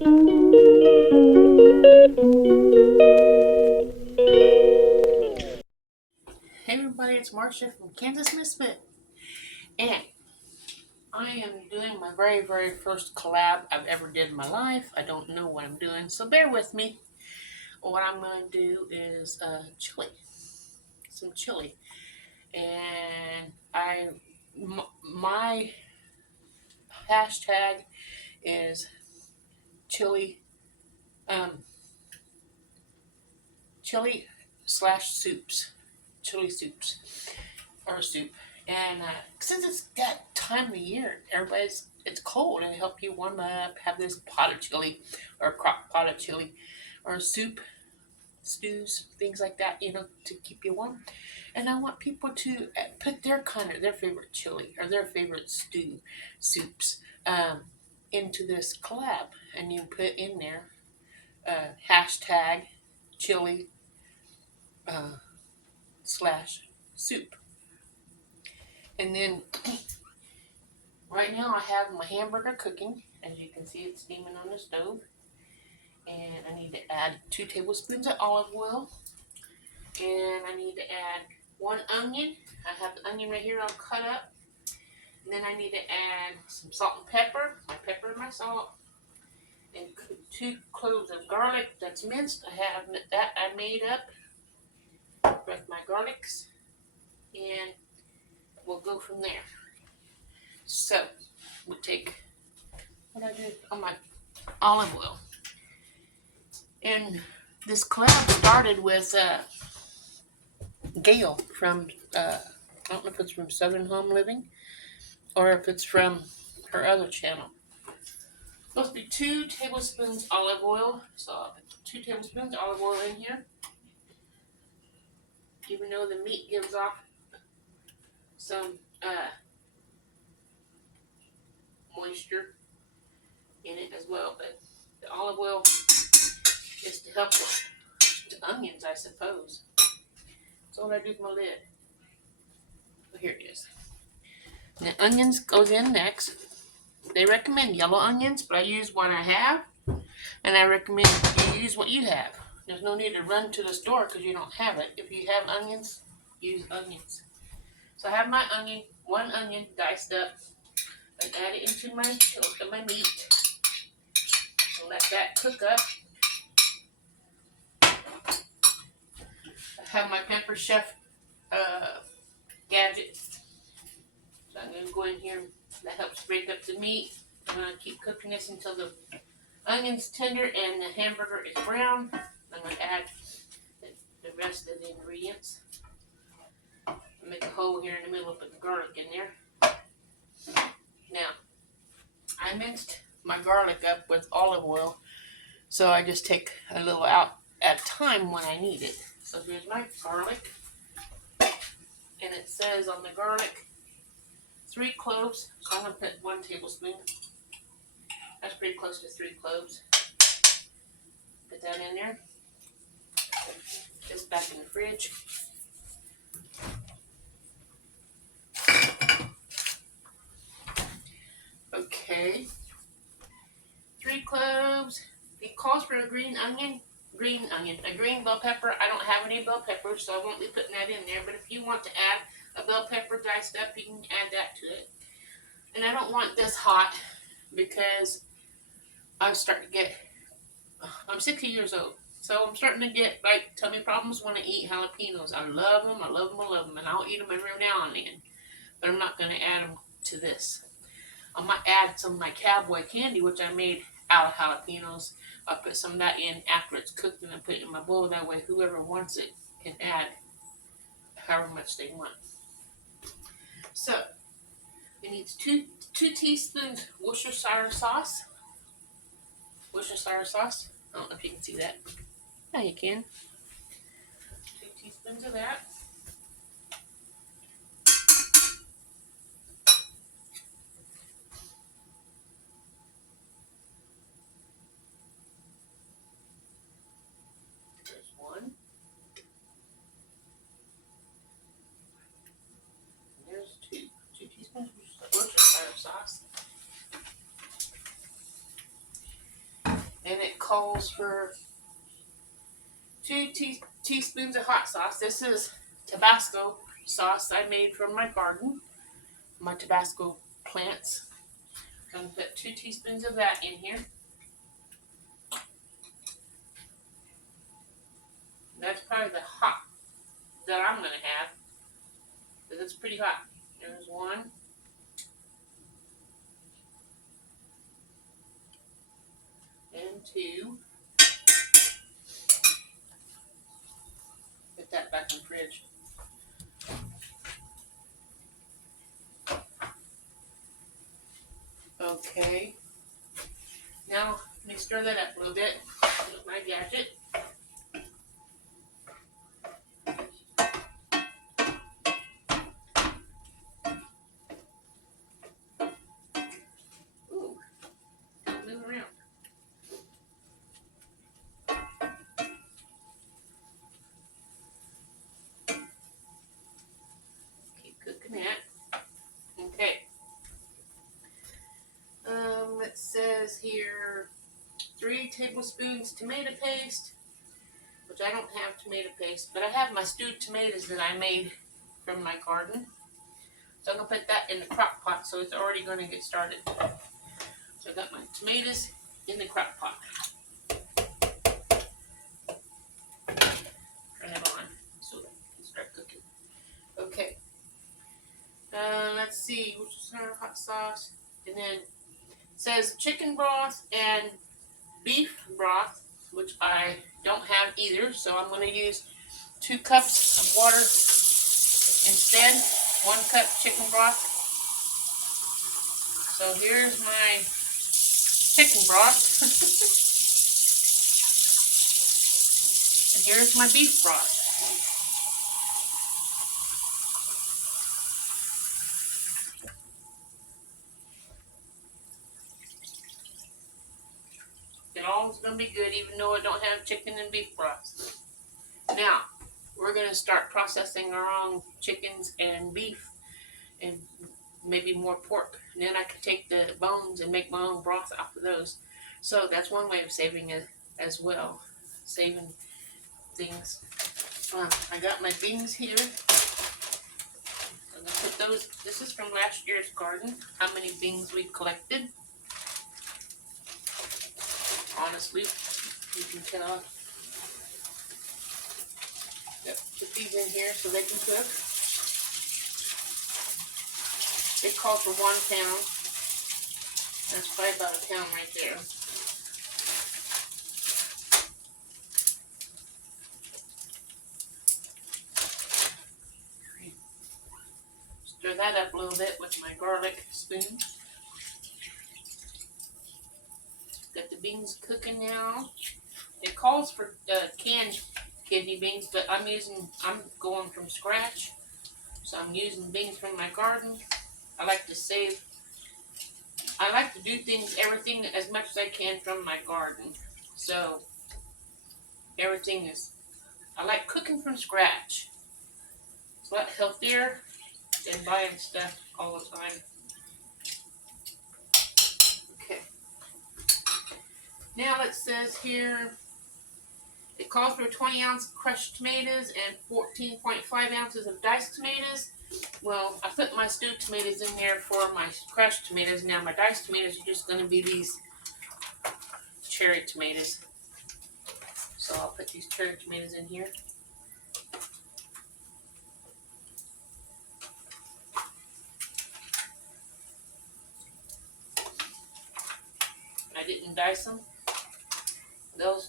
Hey everybody, it's Marsha from Kansas Misfit, and I am doing my very first collab I've ever did in my life. I don't know what I'm doing, so bear with me. What I'm going to do is some chili, and my hashtag is chili, um, chili slash soups, chili soups or soup. And since it's that time of year, it's cold and help you warm up. Have this pot of chili or a crock pot of chili or soup, stews, things like that, to keep you warm. And I want people to put their favorite chili or their favorite soups, into this collab, and you put in there hashtag chili uh, slash soup. And then right now I have my hamburger cooking. As you can see, it's steaming on the stove. And I need to add 2 tablespoons of olive oil. And I need to add 1 onion. I have the onion right here all cut up. And then I need to add some salt and pepper, my pepper and my salt. And 2 cloves of garlic that's minced. I made up with my garlics. And we'll go from there. So, we'll take what I did on my olive oil. And this collab started with Gail from, I don't know if it's from Southern Home Living or if it's from her other channel. It's supposed to be 2 tablespoons olive oil. So I'll put 2 tablespoons olive oil in here. Even though the meat gives off some moisture in it as well. But the olive oil is to help with the onions, I suppose. So what I do with my lid. Oh, here it is. And the onions goes in next. They recommend yellow onions, but I use what I have, and I recommend you use what you have. There's no need to run to the store because you don't have it. If you have onions, use onions. So I have my onion, 1 onion diced up, and add it into my meat. And let that cook up. I have my Pamper Chef gadget. So I'm going to go in here. That helps break up the meat. I'm going to keep cooking this until the onion's tender and the hamburger is brown. I'm going to add the rest of the ingredients. Make a hole here in the middle, put the garlic in there. Now, I minced my garlic up with olive oil, so I just take a little out at a time when I need it. So here's my garlic, and it says on the garlic 3 cloves, so I'm going to put 1 tablespoon. That's pretty close to 3 cloves. Put that in there. This back in the fridge. Okay. 3 cloves. It calls for a green bell pepper. I don't have any bell peppers, so I won't be putting that in there. But if you want to add a bell pepper diced up, you can add that to it. And I don't want this hot because I'm 60 years old. So I'm starting to get like tummy problems when I eat jalapenos. I love them, and I'll eat them every now and then. But I'm not going to add them to this. I might add some of my cowboy candy, which I made out of jalapenos. I'll put some of that in after it's cooked, and I put it in my bowl. That way, whoever wants it can add however much they want. So, it needs two teaspoons Worcestershire sauce. Worcestershire sauce. I don't know if you can see that. Yeah, you can. 2 teaspoons of that. There's 1. There's 2. 2 teaspoons of Worcestershire sauce. calls for 2 teaspoons of hot sauce. This is Tabasco sauce I made from my garden, my Tabasco plants. I'm going to put 2 teaspoons of that in here. That's probably the hot that I'm going to have, because it's pretty hot. There's 1. And 2. Put that back in the fridge. Okay. Now, let me stir that up a little bit with my gadget. Ooh, move around. Keep cooking that. Okay. It says here 3 tablespoons tomato paste, which I don't have tomato paste, but I have my stewed tomatoes that I made from my garden. So I'm going to put that in the crock pot, so it's already going to get started. So I got my tomatoes in the crock pot. Turn it on so it can start cooking. Okay. Let's see, which is our hot sauce. And then it says chicken broth and beef broth, which I don't have either, so I'm going to use 2 cups of water instead. 1 cup chicken broth. So here's my chicken broth. And here's my beef broth. It all's going to be good, even though I don't have chicken and beef broth. Now, we're going to start processing our own chickens and beef and maybe more pork. And then I can take the bones and make my own broth off of those. So that's one way of saving it as well. Saving things. I got my beans here. I'm going to put those. This is from last year's garden. How many beans we collected. Honestly, you can tell. Yep, put these in here so they can cook. They call for 1 pound. That's probably about a pound right there. Stir that up a little bit with my garlic spoon. Got the beans cooking now. It calls for canned kidney beans, but I'm going from scratch. So I'm using beans from my garden. I like to do everything as much as I can from my garden. So I like cooking from scratch. It's a lot healthier than buying stuff all the time. Okay. Now it says here, it calls for 20 ounce crushed tomatoes and 14.5 ounces of diced tomatoes. Well, I put my stewed tomatoes in there for my crushed tomatoes. Now my diced tomatoes are just going to be these cherry tomatoes. So I'll put these cherry tomatoes in here. I didn't dice them.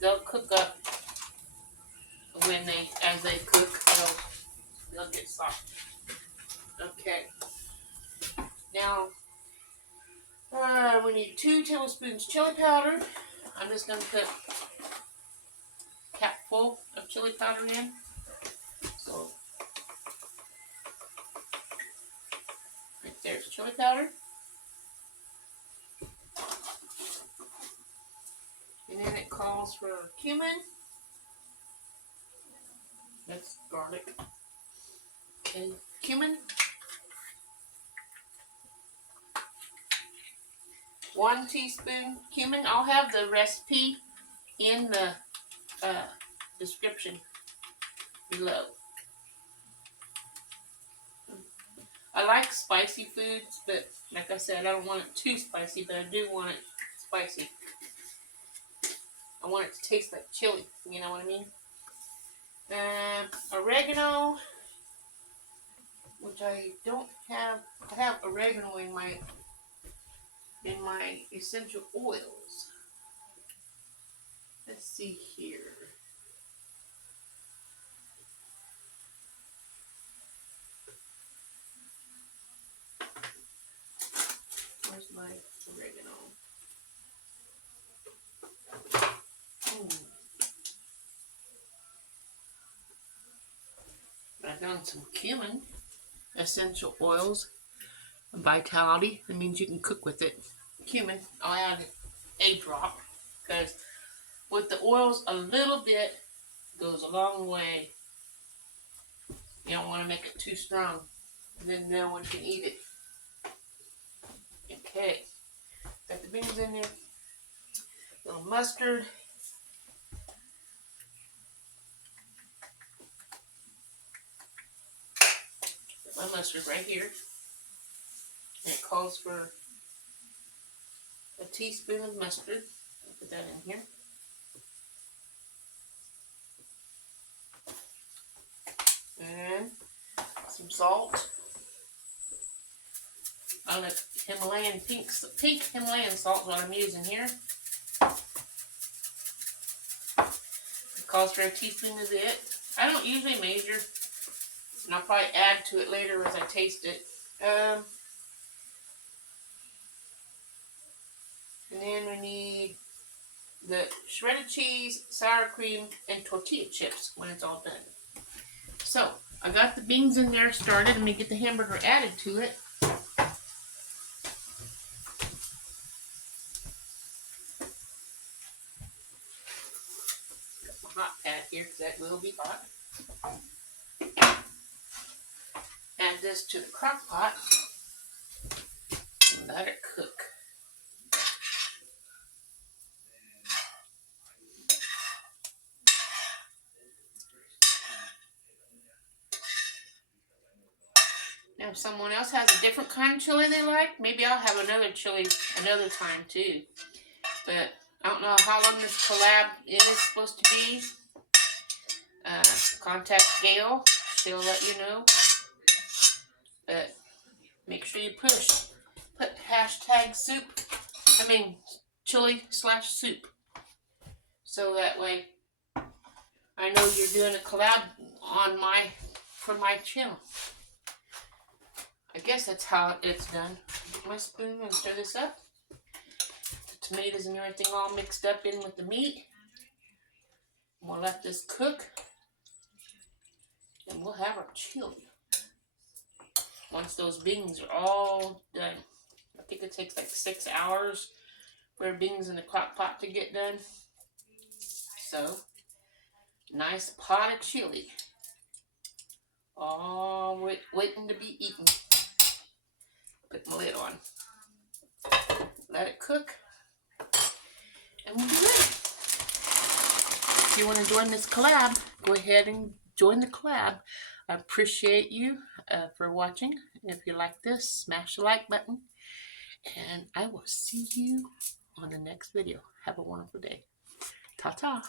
They'll cook up as they cook. They'll get soft. Okay. Now we need 2 tablespoons chili powder. I'm just going to put a cap full of chili powder in. So right there's chili powder. And then it calls for cumin. That's garlic. And cumin. 1 teaspoon cumin. I'll have the recipe in the description below. I like spicy foods, but like I said, I don't want it too spicy, but I do want it spicy. I want it to taste like chili, you know what I mean? Oregano, which I don't have. I have oregano in my essential oils. Let's see here. Where's my oregano? I found some cumin, essential oils, and vitality. That means you can cook with it. Cumin, I'll add a drop because with the oils, a little bit goes a long way. You don't want to make it too strong, then no one can eat it. Okay, got the beans in there. A little mustard. Got my mustard right here. And it calls for a teaspoon of mustard. I'll put that in here. And some salt. I like Himalayan pink Himalayan salt is what I'm using here. It calls for a teaspoon of it. I don't usually measure, and I'll probably add to it later as I taste it. And then we need the shredded cheese, sour cream, and tortilla chips when it's all done. So, I got the beans in there started. Let me get the hamburger added to it. Got my hot pad here because that will be hot. Add this to the crock pot and let it cook. Now, if someone else has a different kind of chili they like, maybe I'll have another chili another time too. But I don't know how long this collab is supposed to be. Contact Gail. She'll let you know. But make sure you put hashtag soup. Chili/soup. So that way I know you're doing a collab for my channel. I guess that's how it's done. Get my spoon and stir this up. The tomatoes and everything all mixed up in with the meat. And we'll let this cook. And we'll have our chili. Once those beans are all done. I think it takes like 6 hours for beans in the crock pot to get done. So, nice pot of chili. All waiting to be eaten. Put my lid on. Let it cook. And we'll be ready. If you want to join this collab, go ahead and join the collab. I appreciate you for watching. If you like this, smash the like button. And I will see you on the next video. Have a wonderful day. Ta-ta.